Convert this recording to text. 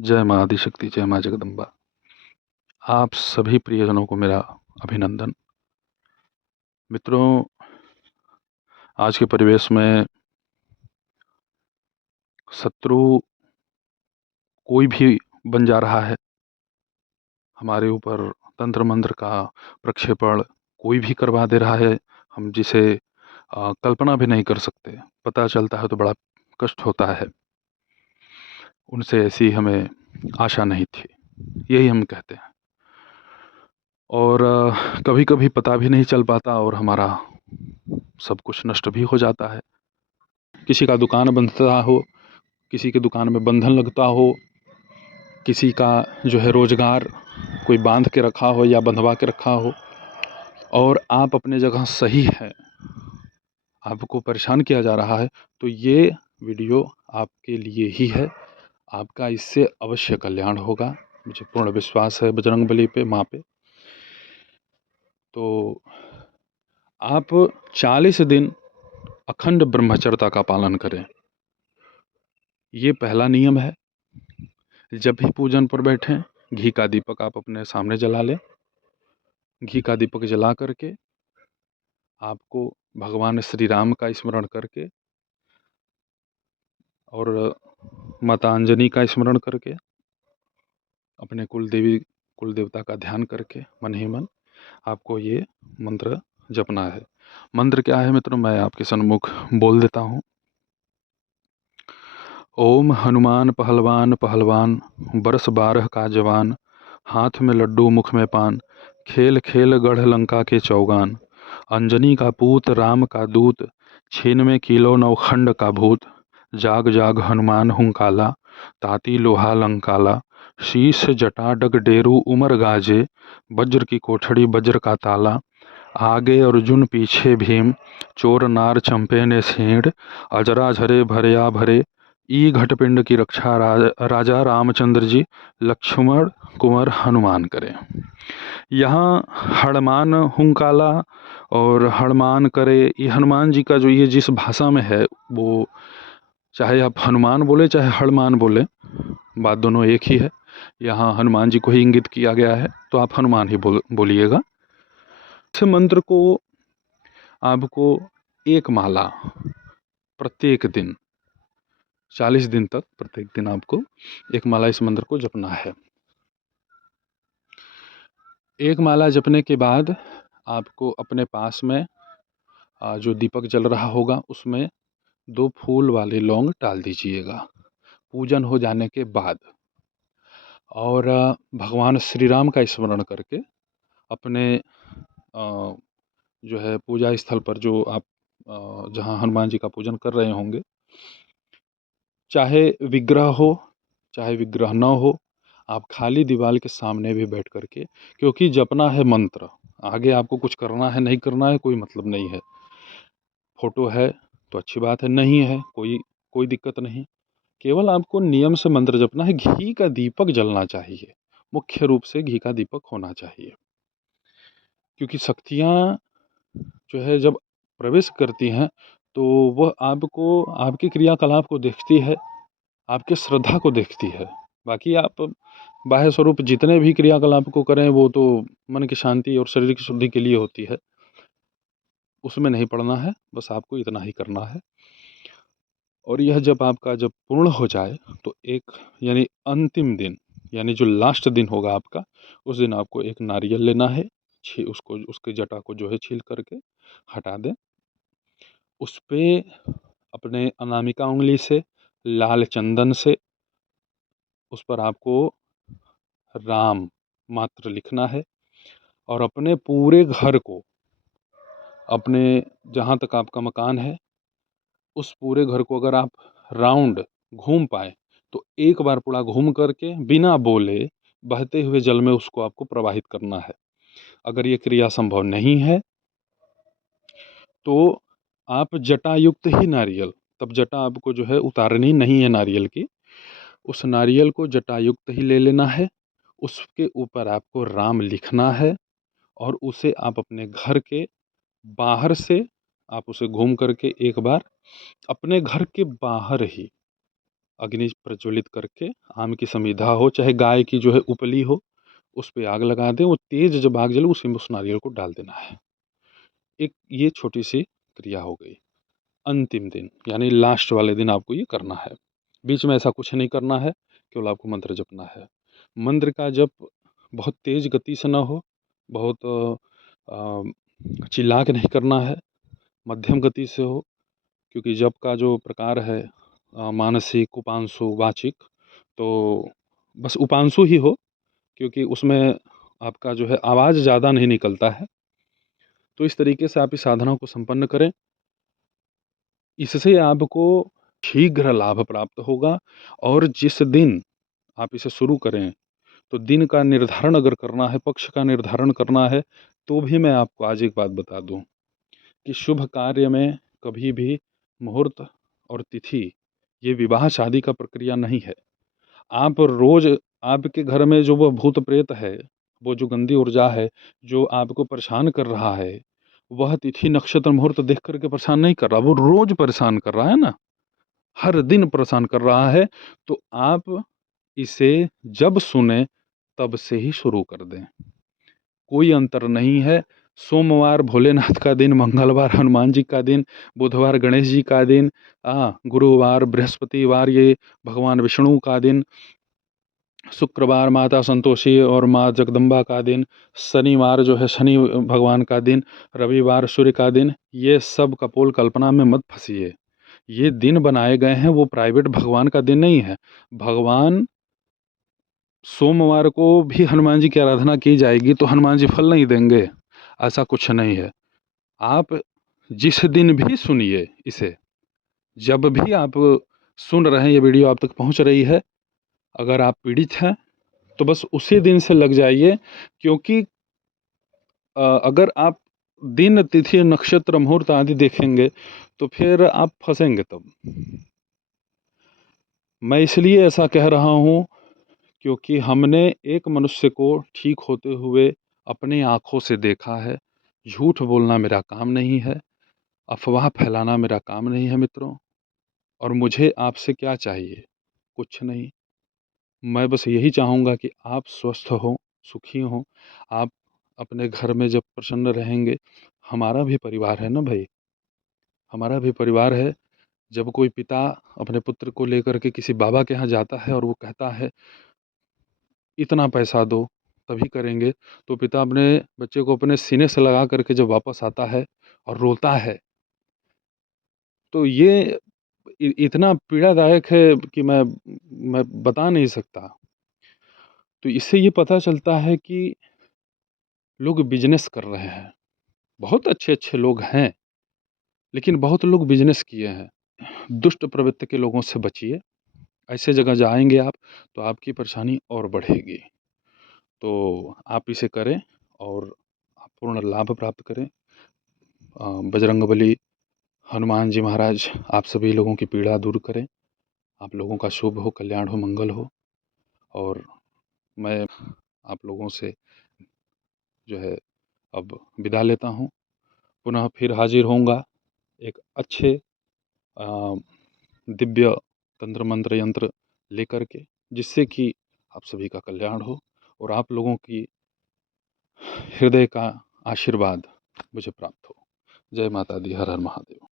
जय माँ आदिशक्ति, जय माँ जगदम्बा। आप सभी प्रियजनों को मेरा अभिनंदन। मित्रों, आज के परिवेश में शत्रु कोई भी बन जा रहा है। हमारे ऊपर तंत्र मंत्र का प्रक्षेपण कोई भी करवा दे रहा है, हम जिसे कल्पना भी नहीं कर सकते। पता चलता है तो बड़ा कष्ट होता है। उनसे ऐसी हमें आशा नहीं थी, यही हम कहते हैं। और कभी कभी पता भी नहीं चल पाता और हमारा सब कुछ नष्ट भी हो जाता है। किसी का दुकान बंधता हो, किसी की दुकान में बंधन लगता हो, किसी का जो है रोजगार कोई बांध के रखा हो या बंधवा के रखा हो, और आप अपने जगह सही है, आपको परेशान किया जा रहा है, तो ये वीडियो आपके लिए ही है। आपका इससे अवश्य कल्याण होगा, मुझे पूर्ण विश्वास है बजरंगबली पे, माँ पे। तो आप 40 दिन अखंड ब्रह्मचर्या का पालन करें। ये पहला नियम है। जब भी पूजन पर बैठें, घी का दीपक आप अपने सामने जला लें। घी का दीपक जला करके आपको भगवान श्री राम का स्मरण करके और माता अंजनी का स्मरण करके, अपने कुल देवता का ध्यान करके मन ही मन आपको ये मंत्र जपना है। मंत्र क्या है मित्रों, मैं आपके सन्मुख बोल देता हूँ। ओम हनुमान पहलवान पहलवान, बरस 12 का जवान, हाथ में लड्डू मुख में पान, खेल खेल गढ़ लंका के चौगान, अंजनी का पूत राम का दूत, 96 किलो नवखंड का भूत, जाग जाग हनुमान हुंकाला, ताती लोहा लंकाला, शीश जटा डग डेरू उमर गाजे, वज्र की कोठड़ी वज्र का ताला, आगे अर्जुन पीछे भीम, चोर नार चंपे ने सेंध, अजरा झरे भरया भरे, ई घटपिंड की रक्षा राजा रामचंद्र जी, लक्ष्मण कुंवर हनुमान करें। यहाँ हनुमान हुंकाला और हनुमान करे, ये हनुमान जी का जो ये जिस भाषा में है, वो चाहे आप हनुमान बोले चाहे हनुमान बोले, बात दोनों एक ही है। यहाँ हनुमान जी को ही इंगित किया गया है, तो आप हनुमान ही बोलिएगा। इस मंत्र को आपको एक माला प्रत्येक दिन 40 दिन तक प्रत्येक दिन आपको एक माला इस मंत्र को जपना है। एक माला जपने के बाद आपको अपने पास में जो दीपक जल रहा होगा उसमें 2 फूल वाले लौंग डाल दीजिएगा पूजन हो जाने के बाद। और भगवान श्री राम का स्मरण करके अपने जो है पूजा स्थल पर, जो आप जहाँ हनुमान जी का पूजन कर रहे होंगे, चाहे विग्रह हो चाहे विग्रह न हो, आप खाली दीवार के सामने भी बैठ करके, क्योंकि जपना है मंत्र, आगे आपको कुछ करना है नहीं करना है कोई मतलब नहीं है। फोटो है तो अच्छी बात है, नहीं है कोई दिक्कत नहीं। केवल आपको नियम से मंत्र जपना है। घी का दीपक जलना चाहिए, मुख्य रूप से घी का दीपक होना चाहिए, क्योंकि शक्तियाँ जो है जब प्रवेश करती हैं तो वह आपको, आपके क्रियाकलाप को देखती है, आपके श्रद्धा को देखती है। बाकी आप बाह्य स्वरूप जितने भी क्रियाकलाप को करें वो तो मन की शांति और शरीर की शुद्धि के लिए होती है, उसमें नहीं पड़ना है, बस आपको इतना ही करना है। और यह जब पूर्ण हो जाए तो एक यानी अंतिम दिन, यानी जो लास्ट दिन होगा आपका, उस दिन आपको एक नारियल लेना है, उसको उसकी जटा को जो है छील करके हटा दें। उस पे अपने अनामिका उंगली से लाल चंदन से उस पर आपको राम मात्र लिखना है, और अपने पूरे घर को, अपने जहाँ तक आपका मकान है उस पूरे घर को अगर आप राउंड घूम पाए तो एक बार पूरा घूम करके बिना बोले बहते हुए जल में उसको आपको प्रवाहित करना है। अगर ये क्रिया संभव नहीं है तो आप जटायुक्त ही नारियल, तब जटा आपको जो है उतारनी नहीं है नारियल की, उस नारियल को जटायुक्त ही ले लेना है। उसके ऊपर आपको राम लिखना है, और उसे आप अपने घर के बाहर से आप उसे घूम करके एक बार अपने घर के बाहर ही अग्नि प्रज्वलित करके आम की समिधा हो चाहे गाय की जो है उपली हो, उस पे आग लगा दें। वो तेज जब आग जले उसी में उस नारियल को डाल देना है। एक ये छोटी सी क्रिया हो गई। अंतिम दिन यानी लास्ट वाले दिन आपको ये करना है। बीच में ऐसा कुछ नहीं करना है, केवल आपको मंत्र जपना है। मंत्र का जप बहुत तेज गति से ना हो, बहुत चिल्ला के नहीं करना है, मध्यम गति से हो। क्योंकि जप का जो प्रकार है मानसिक, उपांशु, वाचिक, तो बस उपांशु ही हो, क्योंकि उसमें आपका जो है आवाज़ ज़्यादा नहीं निकलता है। तो इस तरीके से आप इस साधना को संपन्न करें। इससे आपको शीघ्र लाभ प्राप्त होगा। और जिस दिन आप इसे शुरू करें, तो दिन का निर्धारण अगर करना है, पक्ष का निर्धारण करना है, तो भी मैं आपको आज एक बात बता दूं कि शुभ कार्य में कभी भी मुहूर्त और तिथि, ये विवाह शादी का प्रक्रिया नहीं है। आप रोज, आपके घर में जो वो भूत प्रेत है, वो जो गंदी ऊर्जा है जो आपको परेशान कर रहा है, वह तिथि नक्षत्र मुहूर्त देख करके परेशान नहीं कर रहा, वो रोज परेशान कर रहा है ना, हर दिन परेशान कर रहा है। तो आप इसे जब सुने तब से ही शुरू कर दें। कोई अंतर नहीं है। सोमवार भोलेनाथ का दिन, मंगलवार हनुमान जी का दिन, बुधवार गणेश जी का दिन, गुरुवार बृहस्पतिवार ये भगवान विष्णु का दिन, शुक्रवार माता संतोषी और माँ जगदम्बा का दिन, शनिवार जो है शनि भगवान का दिन, रविवार सूर्य का दिन। ये सब कपोल कल्पना में मत फंसिए। ये दिन बनाए गए हैं, वो प्राइवेट भगवान का दिन नहीं है। भगवान सोमवार को भी हनुमान जी की आराधना की जाएगी तो हनुमान जी फल नहीं देंगे, ऐसा कुछ नहीं है। आप जिस दिन भी सुनिए इसे, जब भी आप सुन रहे हैं, ये वीडियो आप तक पहुंच रही है, अगर आप पीड़ित हैं तो बस उसी दिन से लग जाइए। क्योंकि अगर आप दिन तिथि नक्षत्र मुहूर्त आदि देखेंगे तो फिर आप फंसेंगे। तब मैं इसलिए ऐसा कह रहा हूँ क्योंकि हमने एक मनुष्य को ठीक होते हुए अपनी आंखों से देखा है। झूठ बोलना मेरा काम नहीं है, अफवाह फैलाना मेरा काम नहीं है मित्रों। और मुझे आपसे क्या चाहिए? कुछ नहीं। मैं बस यही चाहूँगा कि आप स्वस्थ हों, सुखी हों। आप अपने घर में जब प्रसन्न रहेंगे, हमारा भी परिवार है ना भाई, हमारा भी परिवार है। जब कोई पिता अपने पुत्र को लेकर के किसी बाबा के यहाँ जाता है और वो कहता है इतना पैसा दो तभी करेंगे, तो पिता अपने बच्चे को अपने सीने से लगा करके जब वापस आता है और रोता है, तो ये इतना पीड़ादायक है कि मैं बता नहीं सकता। तो इससे ये पता चलता है कि लोग बिजनेस कर रहे हैं। बहुत अच्छे अच्छे लोग हैं, लेकिन बहुत लोग बिजनेस किए हैं। दुष्ट प्रवृत्ति के लोगों से बचिए। ऐसे जगह जाएंगे आप तो आपकी परेशानी और बढ़ेगी। तो आप इसे करें और आप पूर्ण लाभ प्राप्त करें। बजरंगबली, हनुमान जी महाराज आप सभी लोगों की पीड़ा दूर करें। आप लोगों का शुभ हो, कल्याण हो, मंगल हो। और मैं आप लोगों से जो है अब विदा लेता हूँ। पुनः फिर हाजिर होऊंगा एक अच्छे अ, दिव्य तंत्र मंत्र यंत्र लेकर के, जिससे कि आप सभी का कल्याण हो और आप लोगों की हृदय का आशीर्वाद मुझे प्राप्त हो। जय माता दी, हर हर महादेव।